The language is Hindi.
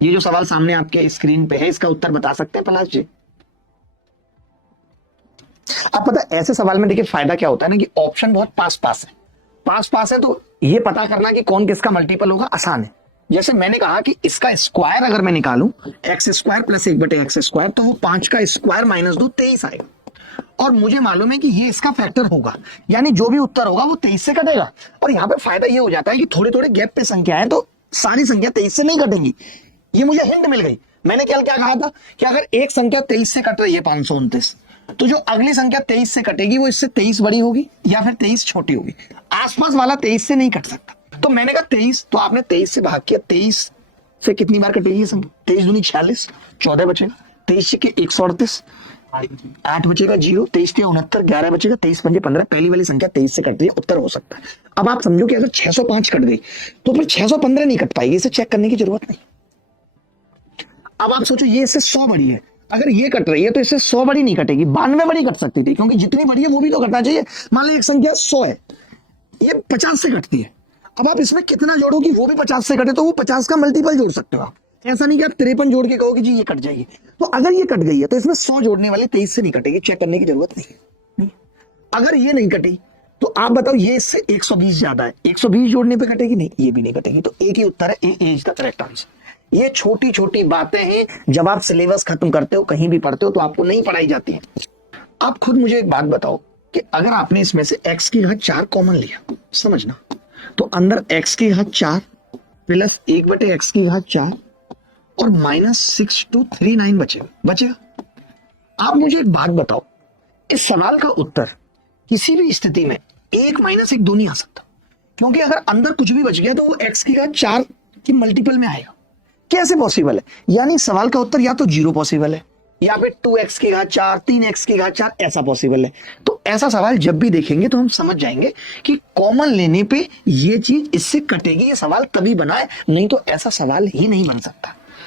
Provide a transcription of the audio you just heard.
ये जो सवाल सामने आपके स्क्रीन पे है, इसका उत्तर बता सकते हैं पलाश जी? अब पता है ऐसे सवाल में देखिए फायदा क्या होता है ना कि ऑप्शन बहुत पास पास है, पास पास है, तो ये पता करना कि कौन किसका मल्टीपल होगा आसान है। जैसे मैंने कहा कि इसका स्क्वायर अगर मैं निकालूं x square plus 1/x square, तो वो 5 का स्क्वायर माइनस 2 23 आएगा, और मुझे मालूम है कि ये इसका फैक्टर होगा, यानी जो भी उत्तर होगा वो 23 से कटेगा। और यहाँ पे फायदा ये हो जाता है कि थोड़े थोड़े गैप पे संख्या है, तो सारी संख्या 23 से नहीं कटेंगी। ये मुझे हिंट मिल गई। मैंने कल क्या कहा था कि अगर एक संख्या 23 से कट रही है 529, तो जो अगली संख्या 23 से कटेगी वो इससे 23 बड़ी होगी या फिर 23 छोटी होगी, आसपास वाला 23 से नहीं कट सकता। तो मैंने कहा 23, तो आपने 23 से भाग किया, 23 से कितनी बार कटेगी संख्या? 23 दूनी 46, 14 बचेगा, 23 के 138, 8 बचेगा 0, 23 के 69, 11 बचेगा, 23 पंजे 15, पहली वाली संख्या 23 से कट रही है, उत्तर हो सकता है। अब आप समझो कि अगर 605 कट गई तो फिर 615 नहीं कट पाएगी, इसे चेक करने की जरूरत नहीं। अब आप सोचो ये इससे 100 बड़ी है, अगर ये कट रही है तो इससे 100 बड़ी नहीं कटेगी, 92 बड़ी कट सकती थी, क्योंकि जितनी बड़ी है वो भी तो कटना चाहिए। मान लो एक संख्या 100 है, ये 50 से कटती है, अब आप इसमें कितना जोड़ो कि वो भी 50 से कटे, तो वो 50 का मल्टीपल जोड़ सकते हो आप। ऐसा नहीं कि आप 53 जोड़ के कहो कि जी ये कट जाएगी। तो अगर ये कट गई है तो इसमें 100 जोड़ने वाले 23 से नहीं कटेगी, चेक करने की जरूरत नहीं है। अगर ये नहीं कटी तो आप बताओ ये इससे 120 ज्यादा है, 120 जोड़ने पे कटेगी? नहीं, ये भी नहीं कटेगी। तो एक ही उत्तर है, ए इज द करेक्ट आंसर। ये छोटी छोटी बातें हैं, जब आप सिलेबस खत्म करते हो, कहीं भी पढ़ते हो, तो आपको नहीं पढ़ाई जाती है। आप खुद मुझे एक बात बताओ कि अगर आपने इसमें से x की घात 4 कॉमन लिया, समझना, तो अंदर x की घात 4 प्लस 1/x की घात 4 और -6239 बचेगा। आप मुझे एक बात बताओ, इस सवाल का उत्तर किसी भी स्थिति में 1 - 1 दो नहीं आ सकता, क्योंकि अगर अंदर कुछ भी बच गया तो वो x की घात 4 की मल्टीपल में आएगा। कैसे पॉसिबल है? यानी सवाल का उत्तर या तो 0 पॉसिबल है, या फिर 2x की घात 4, 3x की घात 4 ऐसा पॉसिबल है। तो ऐसा सवाल जब भी देखेंगे तो हम समझ जाएंगे कि कॉमन लेने पे ये चीज इससे कटेगी, ये सवाल तभी बना है, नहीं तो ऐसा सवाल ही नहीं बन सकता।